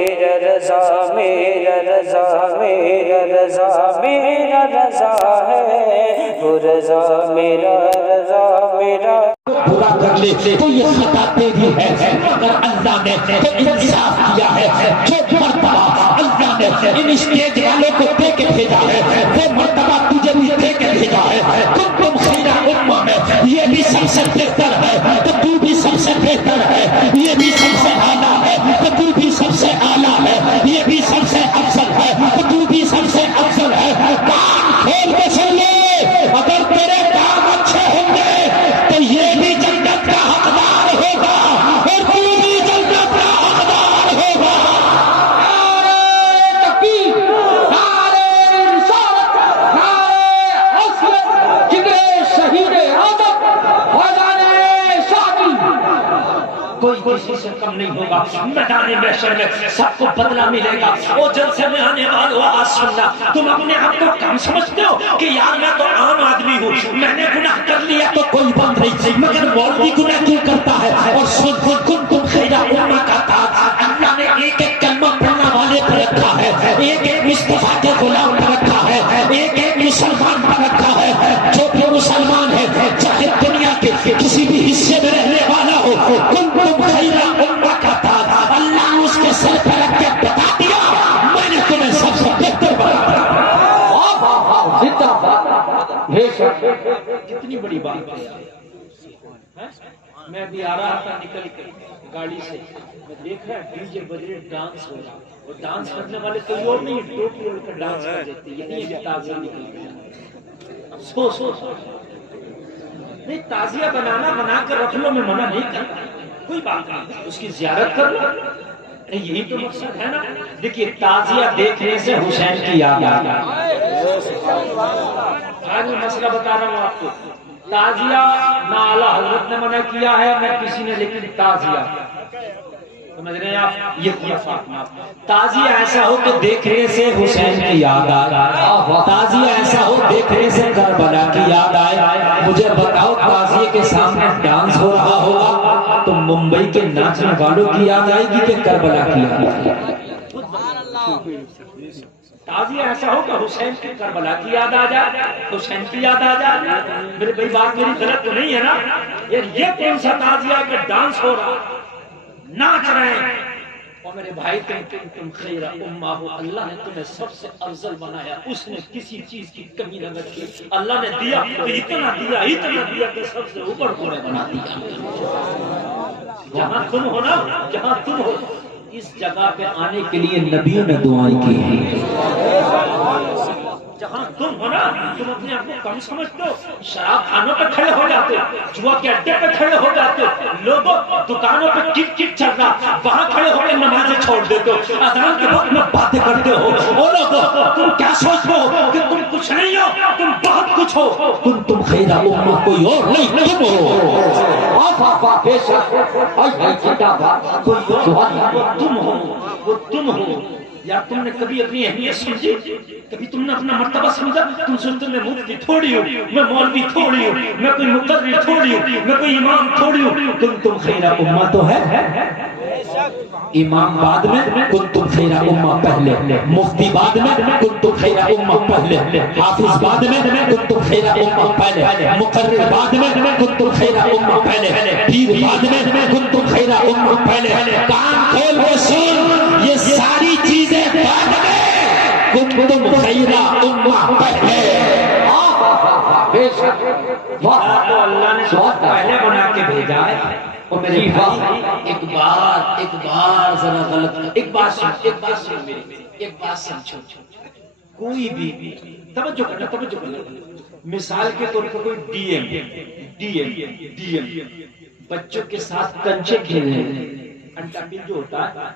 میرا رضا میرا رضا میرا رضا میرا رضا ہے، وہ رضا میرا رضا میرا برا کر لے تو یہ خطا تیری ہے، مگر اللہ نے تو انصاف کیا ہے۔ جو مرتبہ اللہ نے ان اسٹیج والوں کو دے کے بھیجا ہے وہ مرتبہ تجھے بھی دے کے بھیجا ہے۔ تم خیر امہ میں یہ بھی سب سے بہتر ہے تو تو بھی سب سے بہتر ہے، یہ بھی سب سے اعلیٰ ہے تو تو بھی سب سے اعلیٰ ہے، یہ بھی سب سے افضل ہے تو تو بھی سب سے افضل ہے۔ کان کھول کے سن لے، اگر تیرے کام اچھے ہوں گے تو یہ بھی جنت کا حقدار ہوگا اور تو بھی جنت کا حقدار ہوگا۔ نعرہ تکبیر، نعرہ رسالت، نعرہ حسرت، جگر شہید اعظم فیضان شاہی۔ کوئی کسی سے کم نہیں ہوگا، میدان محشر میں سب کو بدلہ ملے گا۔ وہ جلسے میں آنے والوں آج سننا، تم اپنے آپ کو کم سمجھتے ہو کہ یار میں تو عام آدمی ہوں، میں نے گناہ کر لیا تو کوئی بند نہیں، مگر مولوی گناہ کیوں کرتا ہے؟ اور سن تم خیر امہ کا تاج اللہ نے ایک ایک کلمہ پڑھنے والے پر رکھا ہے، ایک ایک مصطفیٰ کے غلام پر رکھا ہے، ایک ایک مسلمان پر رکھا ہے۔ جو بھی مسلمان ہے چاہے دنیا کے کسی بھی حصے میں رہنے والا ہو، تم خیر امہ کا تاج اللہ نے اس کے سر پر رکھ کے بتا دیا میں نے تمہیں سب سے بہتر بنا دیا۔ کتنی بڑی بات ہے۔ میں بھی آ رہا تھا نکل کے گاڑی سے، میں دیکھ رہا ڈی جے بج رہے، ڈانس ہو رہا، اور ڈانس کرنے والے کوئی اور نہیں، ٹوپی اوڑھ کر ڈانس کر دیتے، یہ نہیں ہے تازیہ نکل گیا۔ افسوس نہیں، تازیہ بنا کر رکھ لو، میں منع نہیں کرتا، کوئی بات نہیں، اس کی زیارت کر لو، یہی تو مقصد ہے نا۔ دیکھیے تعزیہ دیکھنے سے حسین کی یاد آئی۔ آج میں مسئلہ بتا رہا ہوں آپ کو، تعزیہ نہ اعلیٰ حضرت نے منع کیا ہے نہ کسی نے، لیکن تعزیہ سمجھ رہے ہیں آپ، یہ فاطمہ تعزیہ ایسا ہو تو دیکھنے سے حسین کی یاد آئے، تعزیہ ایسا ہو دیکھنے سے کربلا کی یاد آئے۔ مجھے بتاؤ تعزیے کے سامنے ڈانس ہو رہا ہوگا تو ممبئی کے ناچنے والوں کی یاد آئے گی کہ کربلا کی یاد آئے گی؟ تعزیہ ایسا ہو کہ حسین کی کربلا کی یاد آ جائے، حسین کی یاد آ جائے۔ میرے بھائی بات میری غلط تو نہیں ہے نا؟ یہ کون سا تعزیہ کہ ڈانس ہو رہا، ناچ رہے ہیں؟ اور میرے بھائی تم خیر امہ ہو، اللہ نے تمہیں سب سے افضل بنایا، اس نے کسی چیز کی کمی نہ رکھی، اللہ نے دیا تو اتنا دیا کہ سب سے اوپر کوڑے بنا دیا۔ جہاں تم ہو نا، جہاں تم ہو، اس جگہ پہ آنے کے لیے نبیوں نے دعائیں کی ہیں۔ جہاں تم ہو نا، تم اپنے آپ کو کم سمجھتے ہو، شراب خانوں پہ کھڑے ہو جاتے ہو، جوا کے اڈے پہ کھڑے ہو جاتے ہو، لوگوں دکانوں پہ کٹ چل رہا وہاں کھڑے ہو کے نمازیں چھوڑ دیتے ہو، اذان کے وقت میں باتیں کرتے ہو۔ او لوگوں تم کیا سوچتے ہو کہ تم کچھ نہیں ہو؟ تم بہت کچھ ہو، تم خیر امہ کوئی اور نہیں، تم ہو۔ تم ہو یا تم نے کبھی اپنی اہمیت سمجھی؟ کبھی تم نے اپنا مرتبہ سمجھا؟ تم سنتے میں مفتی تھوڑی ہوں، میں مولوی تھوڑی ہوں، میں کوئی مقرر تھوڑی ہوں، میں کوئی امام تھوڑی ہوں۔ تم خیر امہ تو ہے، امام بعد میں، تم خیر امہ پہلے، مفتی بعد میں، تم خیر امہ پہلے، حافظ بعد میں، تم خیر امہ پہلے، مقرر بعد میں، تم خیر امہ پہلے، پیر بعد میں، تم خیر امہ پہلے۔ کان کھول کے سن، یہ ساری چیزیں بعد میں، تم خیر امہ پہلے۔ اللہ نے پہلے بنا کے بھیجا ہے۔ اور میرے بھائی ایک بار ذرا غلط، ایک بات سمجھو، کوئی بھی توجہ کرنا، مثال کے طور پر کوئی ڈی ایم بچوں کے ساتھ کنچے کھیلنے، انٹا بل جو ہوتا ہے،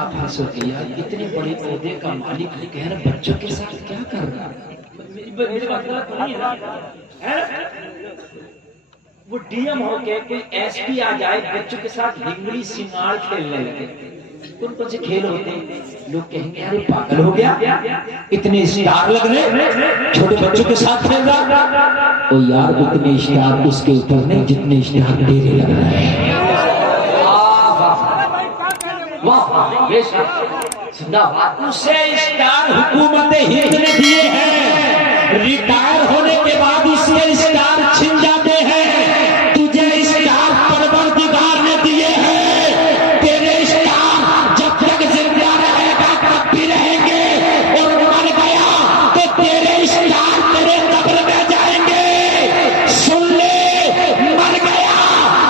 آپ ہنسو گے یار اتنے بڑے عہدے کا مالک غیر بچوں کے ساتھ کیا کر رہا ہے؟ میری بات غلط نہیں ہے نا؟ وہ ڈی ایم ہو کے کوئی ایس پی آ جائے بچوں کے ساتھ ہنگڑی سنگار کھیلنے لگے، کون سے کھیل ہوتے ہیں؟ لوگ کہیں گے ارے پاگل ہو گیا، اتنے اشتہار لگ رہے چھوٹے بچوں کے ساتھ کھیل رہا۔ تو یار اتنے اشتہار اس کے اوپر نہیں جتنے اشتہار ڈیرے لگ رہے ہیں۔ یہ زندہ باد اسے اسٹار حکومت ہند نے دیے ہیں، ریٹائر ہونے کے بعد اس کے اسٹار چھن جاتے ہیں، تجھے اسٹار پروردگار نے دیے ہیں، تیرے اسٹار جب تک زندہ رہے گا تب بھی رہیں گے، اور مر گیا تو تیرے اسٹار تیرے قبر میں جائیں گے، سن لے، مر گیا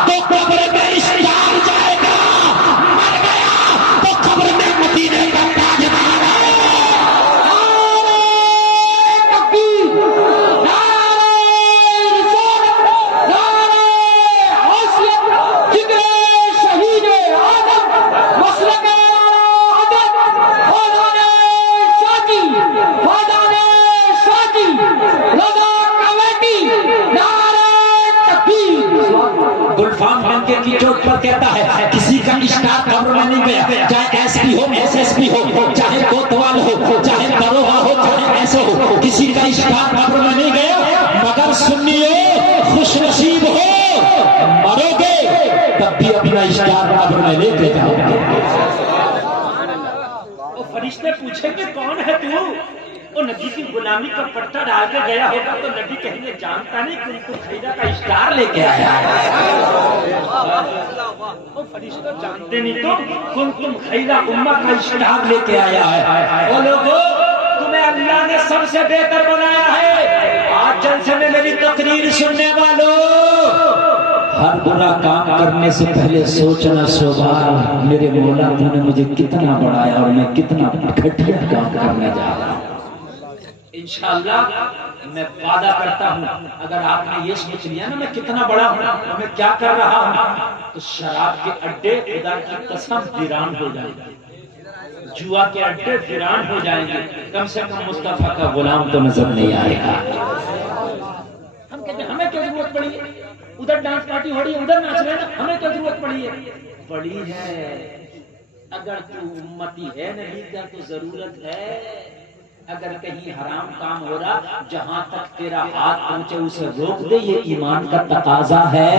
تو قبر میں اسٹار جائے گا، مر گیا تو قبر میں مدینے کا تاجدار ہے۔ گلفام بنکے کی چوٹ پر کہتا ہے کسی کا اسٹار قبر میں نہیں گیا، چاہے ایس پی ہو، ایس ایس پی ہو، چاہے کوتوال ہو، چاہے دروگا ہو، چاہے ایسے ہو، کسی کا اسٹار قبر میں نہیں گیا، مگر سنیے خوش نصیب ہو، مرو گے تب بھی اپنا اسٹار قبر میں لے کے جاؤ گے۔ وہ فرشتے پوچھیں گے کون ہے تو؟ وہ نبی کی غلامی کا پٹا ڈال کے گیا ہوگا تو نبی کہیں گے جانتا نہیں کہ ان کو خریدا کا اسٹار لے کے آیا ہے۔ وہ فرشتے جانتے نہیں تو کن تم خیرہ امت کا اسٹار لے کے آیا ہے۔ وہ لوگوں تمہیں اللہ نے سب سے بہتر بنایا ہے۔ آج جلسے میں میری تقریر سننے والوں، ہر برا کام کرنے سے پہلے سوچنا 100 بار میرے مولا تو نے مجھے کتنا بڑھایا اور میں کتنا گھٹیا کام کرنے جا رہا ہوں۔ انشاءاللہ میں وعدہ کرتا ہوں اگر آپ نے یہ سوچ لیا نا میں کتنا بڑا ہوں اور میں کیا کر رہا ہوں، تو شراب کے اڈے خدا کی قسم ویران ہو جائیں گے، جوا کے اڈے ویران ہو جائیں گے، کم سے کم مصطفیٰ کا غلام تو نظر نہیں آئے گا۔ ہم کہتے ہیں ہمیں کیا ضرورت پڑی ہے، ادھر ڈانس پارٹی ہو رہی ہے ادھر ناچ رہے ہیں نا، ہمیں کیا ضرورت پڑی ہے؟ پڑی ہے۔ اگر تو امتی ہے نبی کا تو ضرورت ہے۔ اگر کہیں حرام کام ہو رہا جہاں تک تیرا ہاتھ پہنچے اسے روک دے، یہ ایمان کا تقاضا ہے۔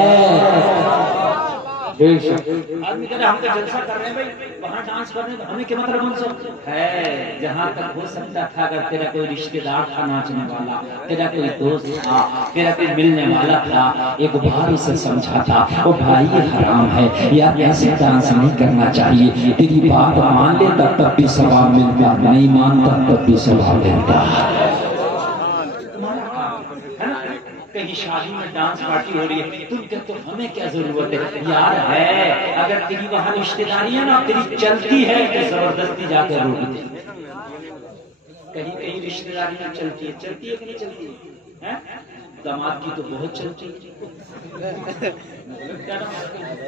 آدمی کہہ رہا ہم تو جلسہ کر رہے ہیں بھائی، وہاں ڈانس کر رہے ہیں، ہمیں کیا مطلب ان سے ہے؟ جہاں تک ہو سکتا تھا اگر تیرا کوئی رشتہ دار تھا ناچنے والا، تیرا کوئی دوست تھا، تیرا کوئی ملنے والا تھا، ایک بار اسے سمجھا تھا وہ بھائی یہ حرام ہے یار، ایسے ڈانس نہیں کرنا چاہیے، تیری بات مان لیتا تب بھی ثواب ملتا، نہیں مانتا تب بھی ثواب ملتا۔ کہیں شادی میں ڈانس پارٹی ہو رہی ہے، تم کہتے ہو ہمیں کیا ضرورت ہے؟ یار ہے، اگر تیری وہاں رشتہ داری ہے نا تیری چلتی ہے تو زبردستی جا کے روک دے۔ کہیں کہیں رشتہ داری میں چلتی ہے کہ نہیں چلتی ہے؟ داماد کی تو بہت چلتی ہے،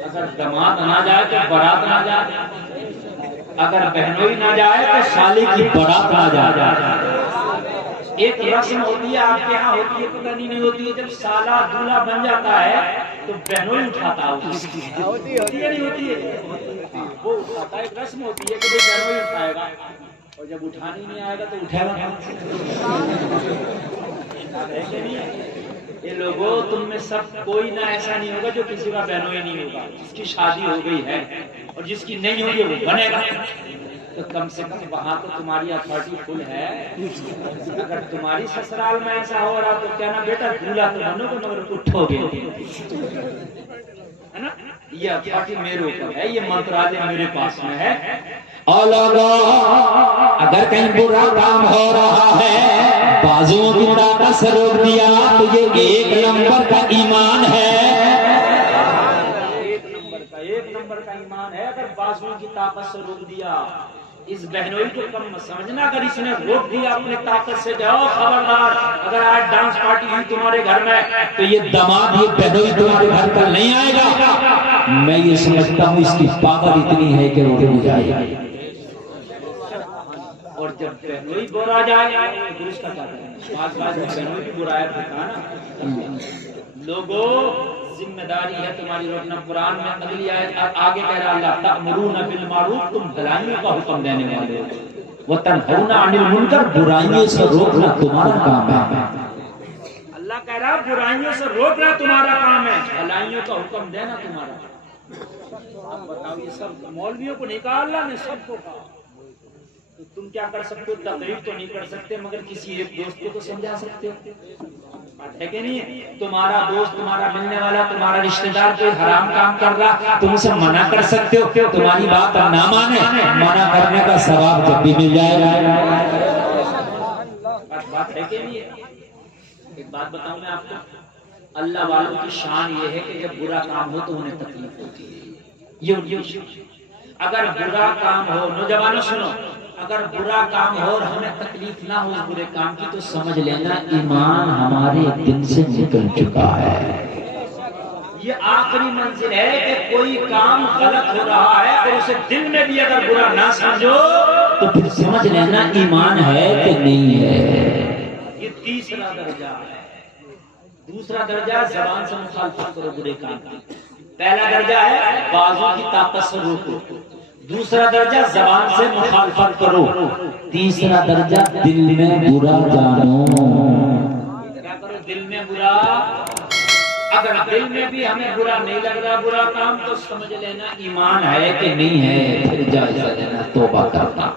اگر داماد نہ جائے تو بارات نہ جائے، اگر بہنوئی نہ جائے تو سالے کی بارات نہ جائے۔ ایک رسم ہوتی ہے آپ کے ہاں ہوتی ہے، پتہ نہیں ہوتی ہے، جب سالہ دولہا بن جاتا ہے تو بہنوئی اٹھاتا ہے، ہوتی ہے نہیں ہوتی ہے، وہ اٹھاتا ہے، ایک رسم ہوتی ہے کہ بہنوئی اٹھائے گا، اور جب اٹھانے نہیں آئے گا تو اٹھائے گا۔ یہ لوگوں تم میں سب کوئی نہ ایسا نہیں ہوگا جو کسی کا بہنوئی نہیں ہوگا، جس کی شادی ہو گئی ہے اور جس کی نہیں ہوگی وہ بنے گا، تو کم سے کم وہاں تو تمہاری اتھارٹی فل ہے۔ اگر تمہاری سسرال میں ایسا ہو رہا تو کہنا بیٹا دولہا تو بنو گے مگر اٹھو گے، ہے نا؟ یہ اتھارٹی میرے اوپر ہے، یہ منترالیہ میرے پاس میں ہے۔ اور اگر کہیں برا کام ہو رہا ہے بازوؤں کی طاقت سے روک دیا تو یہ ایک نمبر کا ایمان ہے، ایک نمبر کا ایمان ہے۔ اگر بازوؤں کی طاقت سے روک دیا، اس بہنوئی کو کم مت سمجھنا، اگر اس نے روک دیا اپنے طاقت سے، جاؤ خبردار، اگر آج ڈانس پارٹی ہوئی تمہارے گھر میں تو یہ دماد یہ بہنوئی تمہارے گھر پر نہیں آئے گا۔ میں یہ سمجھتا ہوں اس کی پاور اتنی ہے کہ وہ رک جائے گا، اور جب بہنوئی برا جائے تو اس کا کیا کریں؟ بعض بہنوئی کی برائیت ہوتا ہے نا۔ لوگوں ذمہ داری ہے تمہاری روکنا۔ قرآن میں اگلی آیت آگے کہہ رہا اللہ تأمرون بالمعروف، تم بھلائیوں کا حکم دینے والے ہو، وتنہون عن المنکر، برائیوں سے روکنا تمہارا کام ہے۔ اللہ کہہ رہا برائیوں سے روکنا تمہارا کام ہے، بھلائیوں کا حکم دینا تمہارا۔ اب بتاؤ یہ سب مولویوں کو نکال اللہ نے سب کو کہا، تو تم کیا کر سکتے ہو؟ تقریر تو نہیں کر سکتے مگر کسی ایک دوست کو تو سمجھا سکتے ہو، بات ہے کہ نہیں ہے؟ تمہارا دوست، تمہارا ملنے والا، تمہارا رشتہ دار کوئی حرام کام کر رہا، تم اسے منع کر سکتے ہو، تمہاری بات نہ مانے، منع کرنے کا ثواب جب بھی مل جائے گا۔ بات ہے کہ نہیں ہے؟ ایک بات بتاؤں میں آپ کو، اللہ والوں کی شان یہ ہے کہ جب برا کام ہو تو انہیں تکلیف ہوتی ہے، یہ اگر برا کام ہو، نوجوانوں سنو، اگر برا کام ہو اور ہمیں تکلیف نہ ہو اس برے کام کی تو سمجھ لینا ایمان ہمارے دل سے نکل چکا ہے۔ یہ آخری منزل ہے کہ کوئی کام غلط ہو رہا ہے اور اسے دل میں بھی اگر برا نہ سمجھو تو پھر سمجھ لینا ایمان ہے کہ نہیں ہے۔ یہ تیسرا درجہ ہے۔ دوسرا درجہ زبان سے مخالفت کرو برے کام کی، پہلا درجہ ہے بازوں کی طاقت سے روکو، دوسرا درجہ زبان سے مخالفت کرو، تیسرا درجہ دل میں برا جانو۔ کیا کرو؟ دل میں برا، اگر دل میں بھی ہمیں برا نہیں لگ رہا برا کام تو سمجھ لینا ایمان ہے کہ نہیں ہے، پھر جائزہ لینا، توبہ کرنا۔